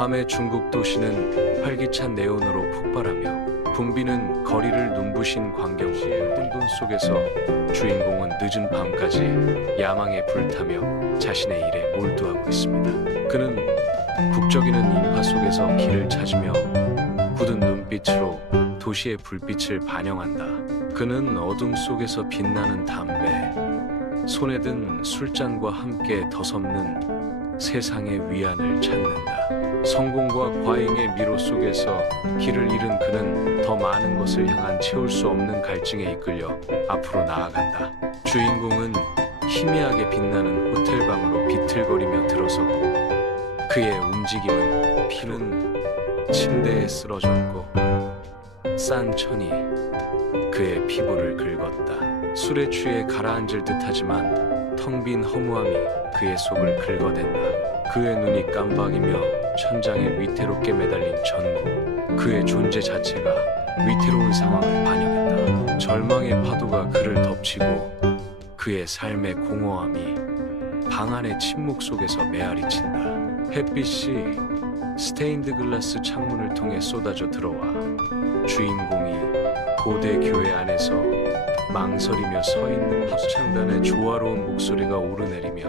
밤의 중국 도시는 활기찬 네온으로 폭발하며 붐비는 거리를 눈부신 광경시의 혼돈 속에서 주인공은 늦은 밤까지 야망에 불타며 자신의 일에 몰두하고 있습니다. 그는 북적이는 인파 속에서 길을 찾으며 굳은 눈빛으로 도시의 불빛을 반영한다. 그는 어둠 속에서 빛나는 담배, 손에 든 술잔과 함께 더섭는 세상의 위안을 찾는다. 성공과 과잉의 미로 속에서 길을 잃은 그는 더 많은 것을 향한 채울 수 없는 갈증에 이끌려 앞으로 나아간다. 주인공은 희미하게 빛나는 호텔방으로 비틀거리며 들어섰고 그의 움직임은 피는 침대에 쓰러졌고 싼 천이 그의 피부를 긁었다. 술에 취해 가라앉을 듯하지만 텅 빈 허무함이 그의 속을 긁어댄다. 그의 눈이 깜박이며 천장에 위태롭게 매달린 전구, 그의 존재 자체가 위태로운 상황을 반영했다. 절망의 파도가 그를 덮치고 그의 삶의 공허함이 방 안의 침묵 속에서 메아리친다. 햇빛이 스테인드 글라스 창문을 통해 쏟아져 들어와 주인공이 고대 교회 안에서 망설이며 서 있는 합창단의 조화로운 목소리가 오르내리며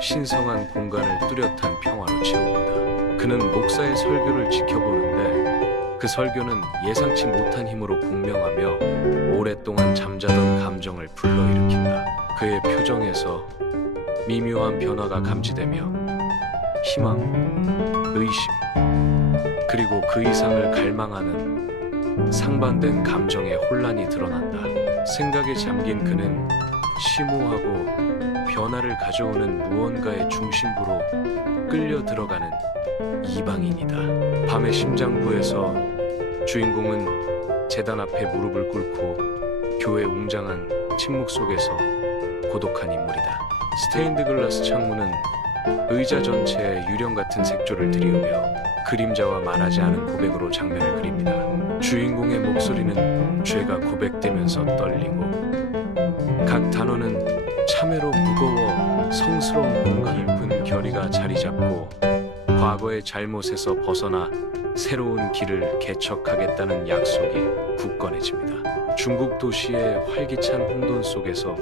신성한 공간을 뚜렷한 평화로 채웁니다. 그는 목사의 설교를 지켜보는데 그 설교는 예상치 못한 힘으로 공명하며 오랫동안 잠자던 감정을 불러일으킨다. 그의 표정에서 미묘한 변화가 감지되며 희망, 의심, 그리고 그 이상을 갈망하는 상반된 감정의 혼란이 드러난다. 생각에 잠긴 그는 심오하고 변화를 가져오는 무언가의 중심부로 끌려 들어가는 이방인이다. 밤의 심장부에서 주인공은 제단 앞에 무릎을 꿇고 교회 웅장한 침묵 속에서 고독한 인물이다. 스테인드 글라스 창문은 의자 전체에 유령 같은 색조를 들이우며 그림자와 말하지 않은 고백으로 장면을 그립니다. 주인공의 목소리는 죄가 고백되면서 떨리고 각 단어는 참회로 무거워 성스러운 공간 깊은 결의가 자리 잡고 과거의 잘못에서 벗어나 새로운 길을 개척하겠다는 약속이 굳건해집니다. 중국 도시의 활기찬 혼돈 속에서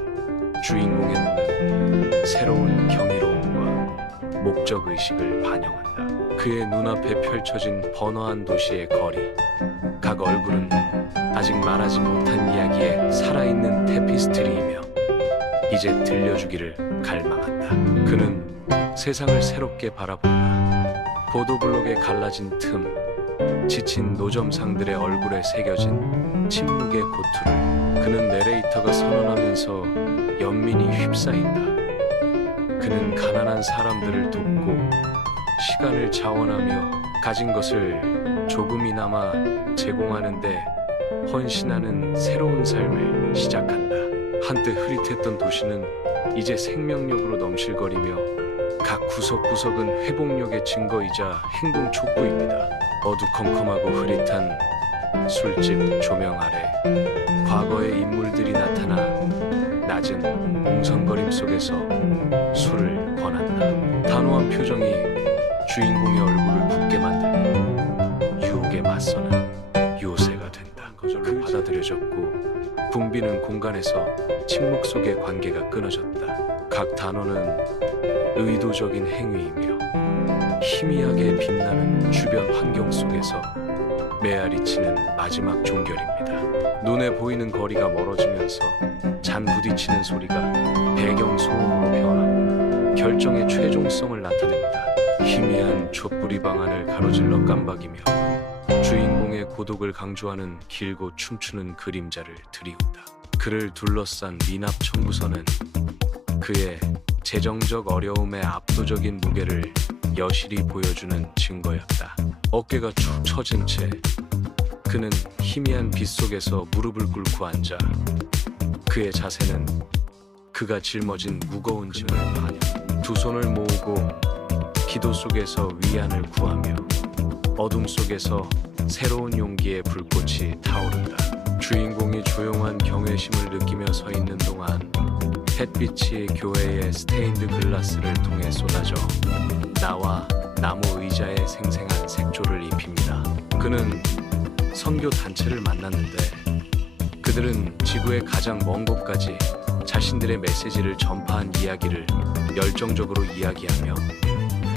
주인공의 눈은 새로운 경이로움과 목적의식을 반영한다. 그의 눈앞에 펼쳐진 번화한 도시의 거리, 각 얼굴은 아직 말하지 못한 이야기에 살아있는 테피스트리이며 이제 들려주기를 갈망한다. 그는 세상을 새롭게 바라본다. 보도블록에 갈라진 틈, 지친 노점상들의 얼굴에 새겨진 침묵의 고투를 그는 내레이터가 선언하면서 연민이 휩싸인다. 그는 가난한 사람들을 돕고 시간을 자원하며 가진 것을 조금이나마 제공하는데 헌신하는 새로운 삶을 시작한다. 한때 흐릿했던 도시는 이제 생명력으로 넘실거리며 각 구석구석은 회복력의 증거이자 행동 촉구입니다. 어두컴컴하고 흐릿한 술집 조명 아래 과거의 인물들이 나타나 낮은 웅성거림 속에서 술을 권한다. 단호한 표정이 주인공의 얼굴을 붓게 만들고 유혹에 맞서는 요새가 된다. 거절로 받아들여졌고 붐비는 공간에서 침묵 속의 관계가 끊어졌다. 각 단어는 의도적인 행위이며 희미하게 빛나는 주변 환경 속에서 메아리치는 마지막 종결입니다. 눈에 보이는 거리가 멀어지면서 잔 부딪히는 소리가 배경 소음으로 변하고 결정의 최종성을 나타냅니다. 희미한 촛불이 방 안을 가로질러 깜박이며 주인공의 고독을 강조하는 길고 춤추는 그림자를 드리운다. 그를 둘러싼 미납 청구서는 그의 재정적 어려움의 압도적인 무게를 여실히 보여주는 증거였다. 어깨가 축 처진 채 그는 희미한 빛 속에서 무릎을 꿇고 앉아 그의 자세는 그가 짊어진 무거운 짐을 반영. 두 손을 모으고 기도 속에서 위안을 구하며 어둠 속에서 새로운 용기의 불꽃이 타오른다. 주인공이 조용한 경외심을 느끼며 서 있는 동안 햇빛이 교회의 스테인드 글라스를 통해 쏟아져 나와 나무 의자에 생생한 색조를 입힙니다. 그는 선교 단체를 만났는데 그들은 지구의 가장 먼 곳까지 자신들의 메시지를 전파한 이야기를 열정적으로 이야기하며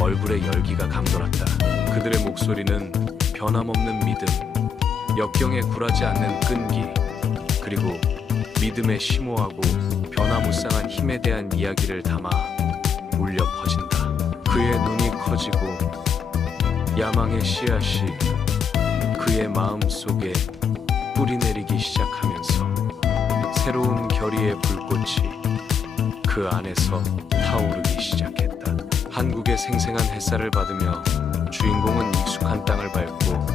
얼굴에 열기가 감돌았다. 그들의 목소리는 변함없는 믿음, 역경에 굴하지 않는 끈기, 그리고 믿음의 심오하고 변화무쌍한 힘에 대한 이야기를 담아 울려 퍼진다. 그의 눈이 커지고 야망의 씨앗이 그의 마음 속에 뿌리내리기 시작하면서 새로운 결의의 불꽃이 그 안에서 타오르기 시작했다. 한국의 생생한 햇살을 받으며 주인공은 익숙한 땅을 밟고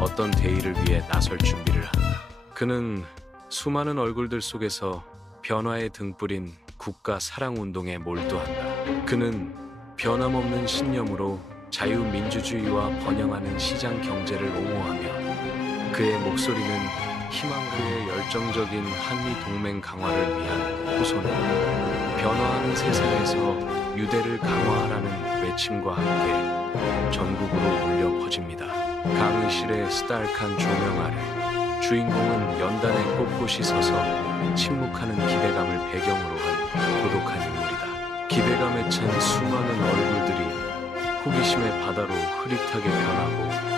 어떤 대의를 위해 나설 준비를 한다. 그는 수많은 얼굴들 속에서 변화의 등불인 국가 사랑 운동에 몰두한다. 그는 변함없는 신념으로 자유민주주의와 번영하는 시장 경제를 옹호하며 그의 목소리는 희망의 열정적인 한미 동맹 강화를 위한 호소는 변화하는 세상에서 유대를 강화하라는 외침과 함께 전국으로 울려 퍼집니다. 강의실의 스타일한 조명 아래 주인공은 연단의 꼿꼿이 서서 침묵하는 기대감을 배경으로 한 고독한 인물이다. 기대감에 찬 수많은 얼굴들이 호기심의 바다로 흐릿하게 변하고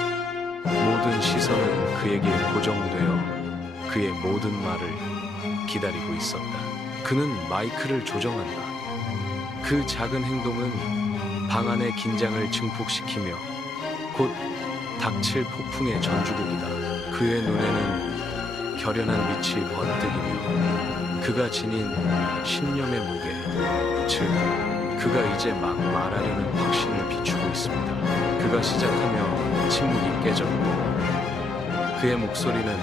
모든 시선은 그에게 고정되어 그의 모든 말을 기다리고 있었다. 그는 마이크를 조정한다. 그 작은 행동은 방 안의 긴장을 증폭시키며 곧 닥칠 폭풍의 전주곡이다. 그의 눈에는 결연한 빛이 번뜩이며 그가 지닌 신념의 무게, 즉 그가 이제 막 말하려는 확신을 비추고 있습니다. 그가 시작하며 침묵이 깨졌고 그의 목소리는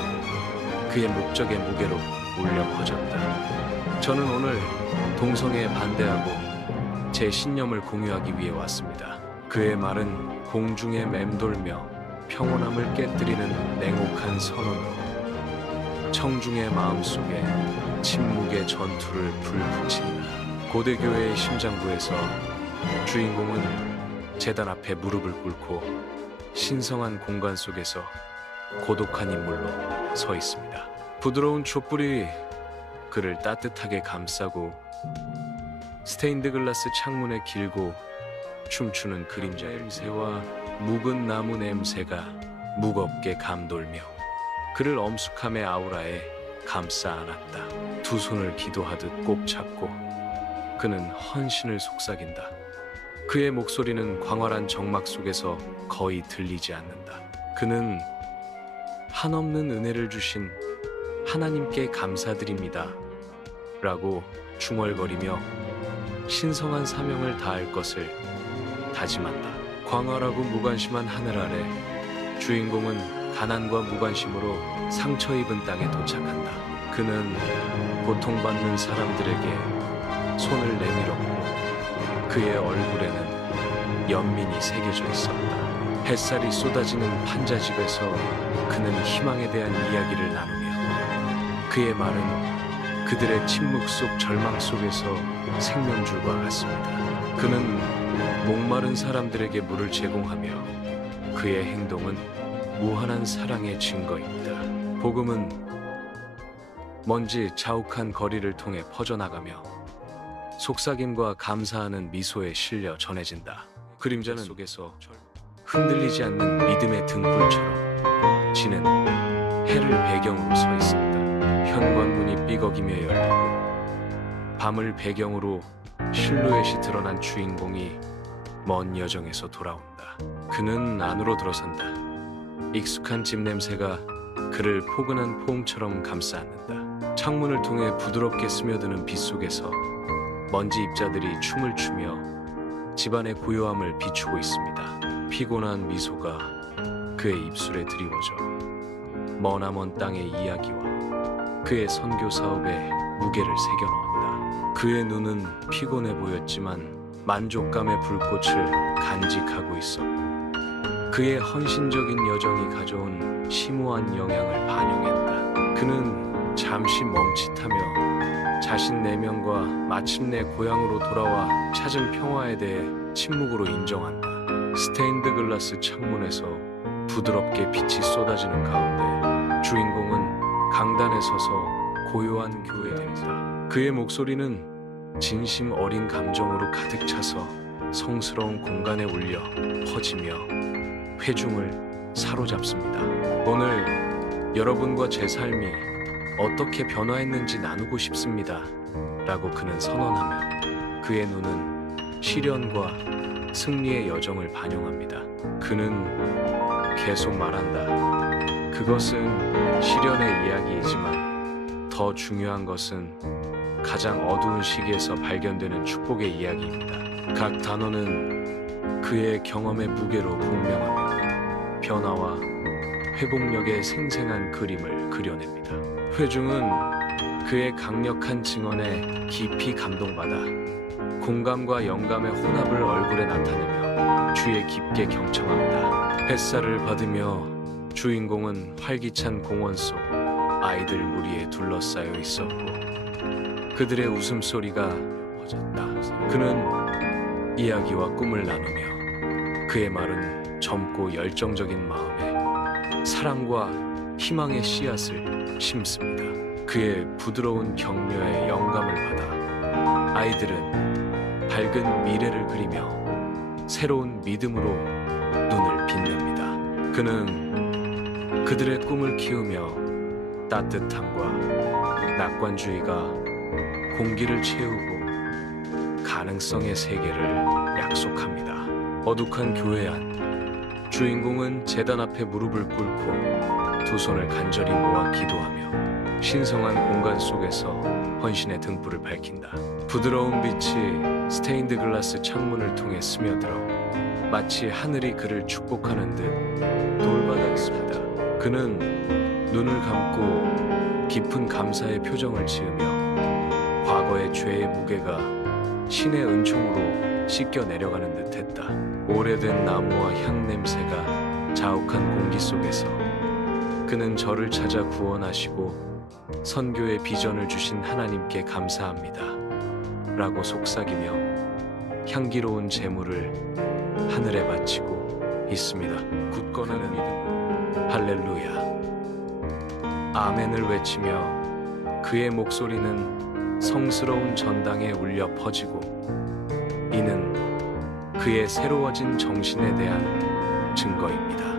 그의 목적의 무게로 울려 퍼졌다. 저는 오늘 동성애에 반대하고 제 신념을 공유하기 위해 왔습니다. 그의 말은 공중에 맴돌며 평온함을 깨뜨리는 냉혹한 선언으로 청중의 마음속에 침묵의 전투를 불붙인다. 고대교회의 심장부에서 주인공은 제단 앞에 무릎을 꿇고 신성한 공간 속에서 고독한 인물로 서 있습니다. 부드러운 촛불이 그를 따뜻하게 감싸고 스테인드 글라스 창문에 길고 춤추는 그림자의 냄새와 묵은 나무 냄새가 무겁게 감돌며 그를 엄숙함의 아우라에 감싸 안았다. 두 손을 기도하듯 꼭 잡고 그는 헌신을 속삭인다. 그의 목소리는 광활한 정막 속에서 거의 들리지 않는다. 그는 한없는 은혜를 주신 하나님께 감사드립니다 라고 중얼거리며 신성한 사명을 다할 것을 다짐한다. 광활하고 무관심한 하늘 아래 주인공은 가난과 무관심으로 상처 입은 땅에 도착한다. 그는 고통받는 사람들에게 손을 내밀었고 그의 얼굴에는 연민이 새겨져 있었다. 햇살이 쏟아지는 판자집에서 그는 희망에 대한 이야기를 나누며 그의 말은 그들의 침묵 속 절망 속에서 생명줄과 같습니다. 그는 목마른 사람들에게 물을 제공하며 그의 행동은 무한한 사랑의 증거입니다. 복음은 먼지 자욱한 거리를 통해 퍼져나가며 속삭임과 감사하는 미소에 실려 전해진다. 그림자는 속에서 흔들리지 않는 믿음의 등불처럼 지는 해를 배경으로 서 있습니다. 현관문이 삐걱이며 열리고 밤을 배경으로 실루엣이 드러난 주인공이 먼 여정에서 돌아온다. 그는 안으로 들어선다. 익숙한 집 냄새가 그를 포근한 포옹처럼 감싸 안는다. 창문을 통해 부드럽게 스며드는 빛 속에서 먼지 입자들이 춤을 추며 집안의 고요함을 비추고 있습니다. 피곤한 미소가 그의 입술에 드리워져 머나먼 땅의 이야기와 그의 선교 사업에 무게를 새겨넣었다. 그의 눈은 피곤해 보였지만 만족감의 불꽃을 간직하고 있었고 그의 헌신적인 여정이 가져온 심오한 영향을 반영했다. 그는 잠시 멈칫하며 자신 내면과 마침내 고향으로 돌아와 찾은 평화에 대해 침묵으로 인정한다. 스테인드 글라스 창문에서 부드럽게 빛이 쏟아지는 가운데 주인공은 강단에 서서 고요한 교회에 있다. 그의 목소리는 진심 어린 감정으로 가득 차서 성스러운 공간에 울려 퍼지며 회중을 사로잡습니다. 오늘 여러분과 제 삶이 어떻게 변화했는지 나누고 싶습니다. 라고 그는 선언하며 그의 눈은 시련과 승리의 여정을 반영합니다. 그는 계속 말한다. 그것은 시련의 이야기이지만 더 중요한 것은 가장 어두운 시기에서 발견되는 축복의 이야기입니다. 각 단어는 그의 경험의 무게로 분명하며 변화와 회복력의 생생한 그림을 그려냅니다. 회중은 그의 강력한 증언에 깊이 감동받아 공감과 영감의 혼합을 얼굴에 나타내며 주에 깊게 경청합니다. 햇살을 받으며 주인공은 활기찬 공원 속 아이들 무리에 둘러싸여 있었고 그들의 웃음소리가 퍼졌다. 그는 이야기와 꿈을 나누며 그의 말은 젊고 열정적인 마음에 사랑과 희망의 씨앗을 심습니다. 그의 부드러운 격려에 영감을 받아 아이들은 밝은 미래를 그리며 새로운 믿음으로 눈을 빛냅니다. 그는 그들의 꿈을 키우며 따뜻함과 낙관주의가 공기를 채우고 가능성의 세계를 약속합니다. 어둑한 교회 안 주인공은 제단 앞에 무릎을 꿇고 두 손을 간절히 모아 기도하며 신성한 공간 속에서 헌신의 등불을 밝힌다. 부드러운 빛이 스테인드 글라스 창문을 통해 스며들어 마치 하늘이 그를 축복하는 듯 돌받아 있습니다. 그는 눈을 감고 깊은 감사의 표정을 지으며 과거의 죄의 무게가 신의 은총으로 씻겨 내려가는 듯했다. 오래된 나무와 향 냄새가 자욱한 공기 속에서 그는 저를 찾아 구원하시고 선교의 비전을 주신 하나님께 감사합니다. 라고 속삭이며 향기로운 제물을 하늘에 바치고 있습니다. 굳건한 믿음, 할렐루야, 아멘을 외치며 그의 목소리는 성스러운 전당에 울려 퍼지고 이는 그의 새로워진 정신에 대한 증거입니다.